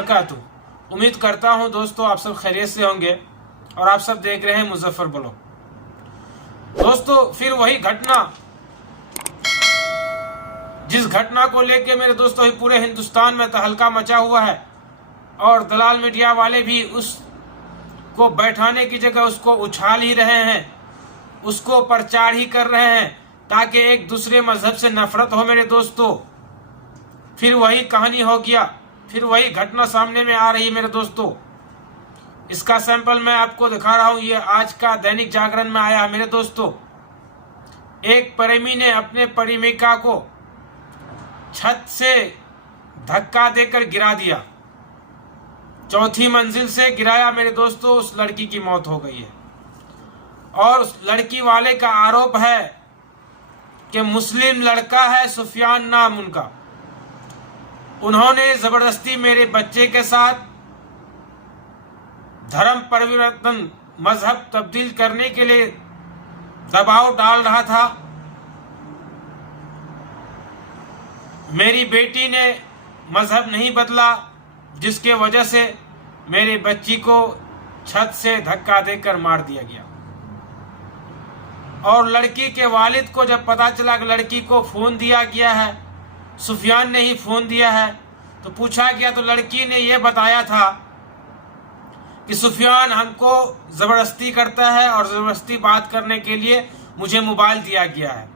वबरकातुहू। उम्मीद करता हूँ दोस्तों आप सब खैरियत से होंगे और आप सब देख रहे हैं मुजफ्फर ब्लॉग। दोस्तों फिर वही घटना, जिस घटना को लेके मेरे दोस्तों ही पूरे हिंदुस्तान में तहलका मचा हुआ है और दलाल मीडिया वाले भी उसको बैठाने की जगह उसको उछाल ही रहे हैं, उसको प्रचार ही कर रहे हैं ताकि एक दूसरे मजहब से नफरत हो। मेरे दोस्तों फिर वही कहानी हो गया, फिर वही घटना सामने में आ रही है मेरे दोस्तों। इसका सैंपल मैं आपको दिखा रहा हूं, ये आज का दैनिक जागरण में आया है मेरे दोस्तों। एक प्रेमी ने अपने प्रेमिका को छत से धक्का देकर गिरा दिया, चौथी मंजिल से गिराया मेरे दोस्तों। उस लड़की की मौत हो गई है और उस लड़की वाले का आरोप है कि मुस्लिम लड़का है, सुफियान नाम उनका। उन्होंने जबरदस्ती मेरे बच्चे के साथ धर्म परिवर्तन, मजहब तब्दील करने के लिए दबाव डाल रहा था। मेरी बेटी ने मजहब नहीं बदला, जिसके वजह से मेरी बच्ची को छत से धक्का देकर मार दिया गया। और लड़की के वालिद को जब पता चला कि लड़की को फोन दिया गया है, सुफियान ने ही फोन दिया है, तो पूछा गया तो लड़की ने यह बताया था कि सुफियान हमको जबरदस्ती करता है और जबरदस्ती बात करने के लिए मुझे मोबाइल दिया गया है।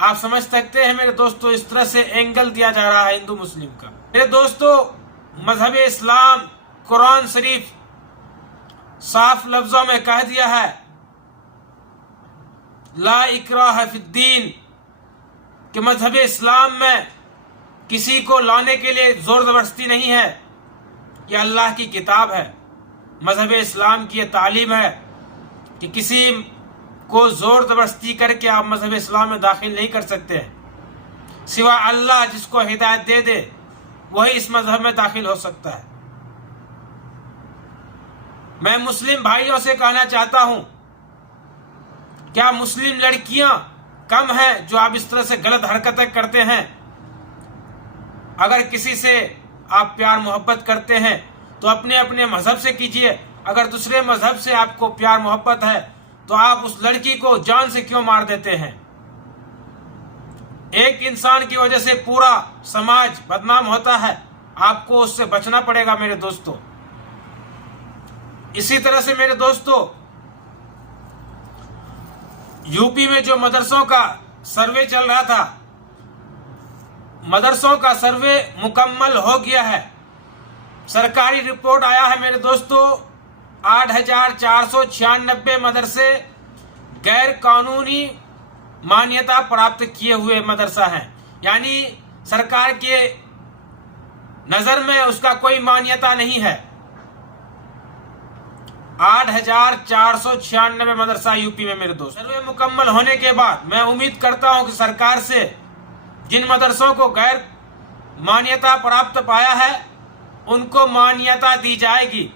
आप समझ सकते हैं मेरे दोस्तों, इस तरह से एंगल दिया जा रहा है हिंदू मुस्लिम का। मेरे दोस्तों मजहब इस्लाम कुरान शरीफ साफ लफ्जों में कह दिया है, ला इकराह फिद्दीन, कि मजहब इस्लाम में किसी को लाने के लिए जोर जबरदस्ती नहीं है। यह अल्लाह की किताब है, मजहब इस्लाम की यह तालीम है कि किसी को जोर जबरदस्ती करके आप मजहब इस्लाम में दाखिल नहीं कर सकते हैं। सिवा अल्लाह जिसको हिदायत दे दे वही इस मजहब में दाखिल हो सकता है। मैं मुस्लिम भाइयों से कहना चाहता हूं, क्या मुस्लिम लड़कियां कम हैं जो आप इस तरह से गलत हरकतें करते हैं? अगर किसी से आप प्यार मोहब्बत करते हैं तो अपने अपने मजहब से कीजिए। अगर दूसरे मजहब से आपको प्यार मोहब्बत है तो आप उस लड़की को जान से क्यों मार देते हैं? एक इंसान की वजह से पूरा समाज बदनाम होता है, आपको उससे बचना पड़ेगा मेरे दोस्तों। इसी तरह से मेरे दोस्तों यूपी में जो मदरसों का सर्वे चल रहा था, मदरसों का सर्वे मुकम्मल हो गया है। सरकारी रिपोर्ट आया है मेरे दोस्तों, 8,496 मदरसे गैर कानूनी मान्यता प्राप्त किए हुए मदरसा हैं, यानी सरकार के नजर में उसका कोई मान्यता नहीं है। 8,496 मदरसा यूपी में मेरे दोस्त। सर्वे मुकम्मल होने के बाद मैं उम्मीद करता हूं कि सरकार से जिन मदरसों को गैर मान्यता प्राप्त पाया है उनको मान्यता दी जाएगी।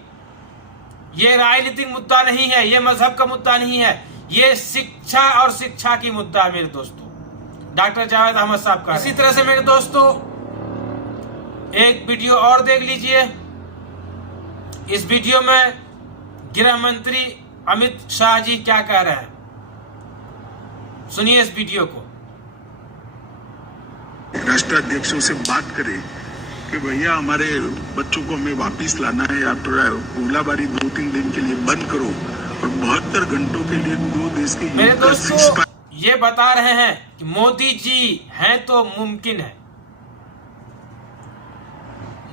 ये राजनीतिक मुद्दा नहीं है, ये मजहब का मुद्दा नहीं है, ये शिक्षा और शिक्षा की मुद्दा है मेरे दोस्तों। डॉक्टर जावेद अहमद साहब का। इसी तरह से मेरे दोस्तों एक वीडियो और देख लीजिए। इस वीडियो में गृह मंत्री अमित शाह जी क्या कह रहे हैं, सुनिए इस वीडियो को। राष्ट्राध्यक्षों से बात करें कि भैया हमारे बच्चों को हमें वापिस लाना है, या थोड़ा गोलाबारी 2-3 दिन के लिए बंद करो और 72 घंटों के लिए 2 देश के मेरे दोस्तों ये बता रहे हैं कि मोदी जी हैं तो मुमकिन है।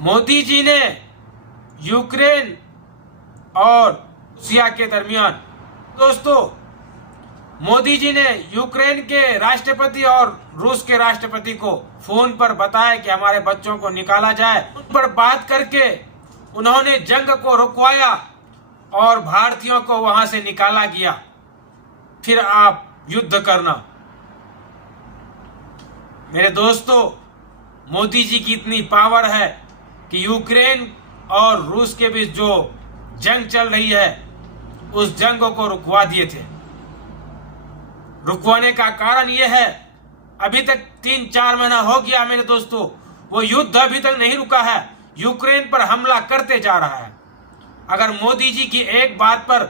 मोदी जी ने यूक्रेन और रूसिया के दरमियान, दोस्तों मोदी जी ने यूक्रेन के राष्ट्रपति और रूस के राष्ट्रपति को फोन पर बताया कि हमारे बच्चों को निकाला जाए। उन पर बात करके उन्होंने जंग को रुकवाया और भारतीयों को वहां से निकाला गया। फिर आप युद्ध करना। मेरे दोस्तों मोदी जी की इतनी पावर है कि यूक्रेन और रूस के बीच जो जंग चल रही है उस जंग को रुकवा दिए थे। रुकवाने का कारण यह है, अभी तक 3-4 महीना हो गया मेरे दोस्तों, वो युद्ध अभी तक नहीं रुका है यूक्रेन पर हमला करते जा रहा है। अगर मोदी जी की एक बात पर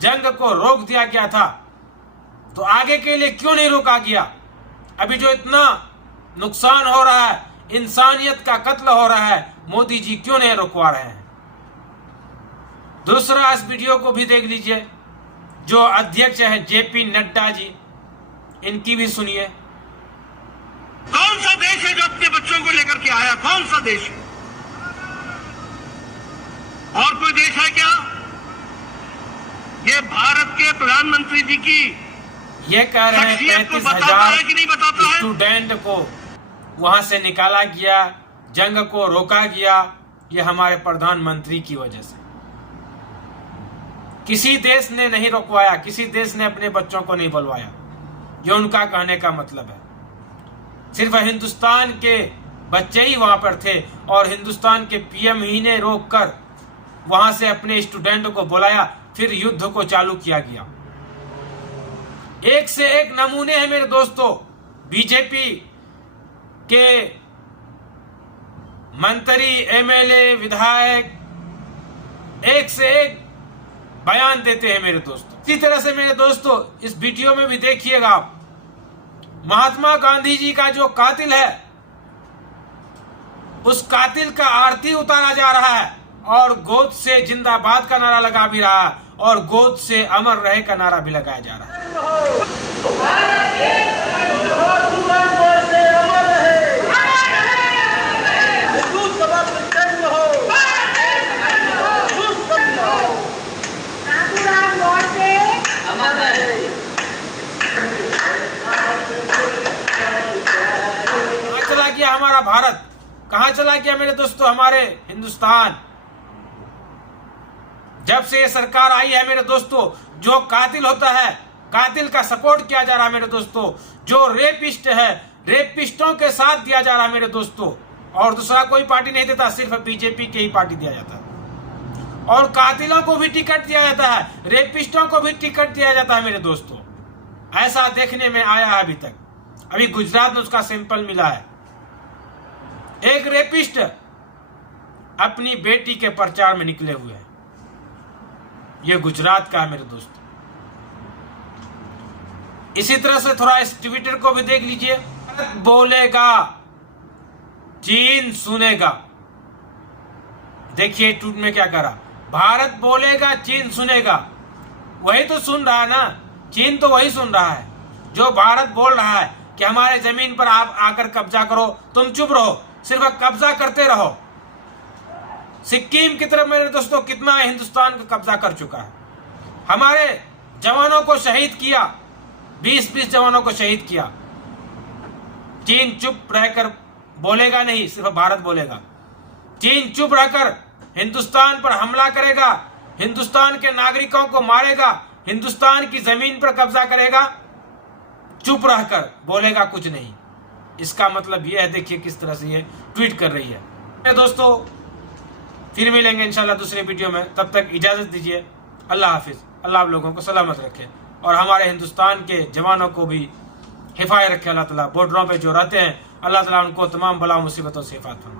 जंग को रोक दिया गया था तो आगे के लिए क्यों नहीं रोका गया? अभी जो इतना नुकसान हो रहा है, इंसानियत का कत्ल हो रहा है, मोदी जी क्यों नहीं रुकवा रहे हैं? दूसरा, इस वीडियो को भी देख लीजिए। जो अध्यक्ष है जेपी नड्डा जी, इनकी भी सुनिए। कौन सा देश है जो अपने बच्चों को लेकर के आया? कौन सा देश है? और कोई देश है क्या? ये भारत के प्रधानमंत्री जी की ये कह रहे हैं शख्सियत को 35,000 बताता है कि नहीं बताता है? स्टूडेंट को वहां से निकाला गया, जंग को रोका गया, ये हमारे प्रधानमंत्री की वजह से। किसी देश ने नहीं रोकवाया, किसी देश ने अपने बच्चों को नहीं बुलवाया। ये उनका कहने का मतलब है। सिर्फ हिंदुस्तान के बच्चे ही वहां पर थे और हिंदुस्तान के पीएम ही ने रोककर वहां से अपने स्टूडेंट को बुलाया, फिर युद्ध को चालू किया गया। एक से एक नमूने हैं मेरे दोस्तों। बीजेपी के मंत्री, एमएलए, विधायक एक से एक बयान देते हैं मेरे दोस्तों। इसी तरह से मेरे दोस्तों इस वीडियो में भी देखिएगा आप, महात्मा गांधी जी का जो कातिल है, उस कातिल का आरती उतारा जा रहा है और गोद से जिंदाबाद का नारा लगा भी रहा है और गोद से अमर रहे का नारा भी लगाया जा रहा है। कहां चला गया हमारा भारत? कहां चला गया मेरे दोस्तों हमारे हिंदुस्तान? जब से ये सरकार आई है मेरे दोस्तों, जो कातिल होता है, कातिल का सपोर्ट किया जा रहा है मेरे दोस्तों। जो रेपिस्ट है, रेपिस्टों के साथ दिया जा रहा है मेरे दोस्तों। और दूसरा कोई पार्टी नहीं देता, सिर्फ बीजेपी के ही पार्टी दिया जाता है। और कातिलों को भी टिकट दिया जाता है, रेपिस्टों को भी टिकट दिया जाता है मेरे दोस्तों। ऐसा देखने में आया है अभी तक। अभी गुजरात में उसका सैंपल मिला है। एक रेपिस्ट अपनी बेटी के प्रचार में निकले हुए हैं। यह गुजरात का है मेरे दोस्तों। इसी तरह से थोड़ा इस ट्विटर को भी देख लीजिए। भारत बोलेगा, चीन सुनेगा। देखिए ट्वीट में क्या करा, भारत बोलेगा, चीन सुनेगा। वही तो सुन रहा है ना, चीन तो वही सुन रहा है जो भारत बोल रहा है कि हमारे जमीन पर आप आकर कब्जा करो, तुम चुप रहो, सिर्फ कब्जा करते रहो। सिक्किम की तरफ मेरे दोस्तों कितना हिंदुस्तान का कब्जा कर चुका है। हमारे जवानों को शहीद किया, 20-20 जवानों को शहीद किया। चीन चुप रहकर बोलेगा नहीं, सिर्फ भारत बोलेगा। चीन चुप रहकर हिंदुस्तान पर हमला करेगा, हिंदुस्तान के नागरिकों को मारेगा, हिंदुस्तान की जमीन पर कब्जा करेगा, चुप रहकर बोलेगा कुछ नहीं। इसका मतलब यह है, देखिए किस तरह से ये ट्वीट कर रही है। दोस्तों फिर मिलेंगे इंशाल्लाह दूसरे वीडियो में, तब तक इजाजत दीजिए। अल्लाह हाफिज। अल्लाह आप लोगों को सलामत रखे और हमारे हिंदुस्तान के जवानों को भी हिफाजत रखे अल्लाह ताला। बॉर्डरों पे जो रहते हैं, अल्लाह ताला उनको तमाम बला मुसीबतों से हिफाजत फरमाए।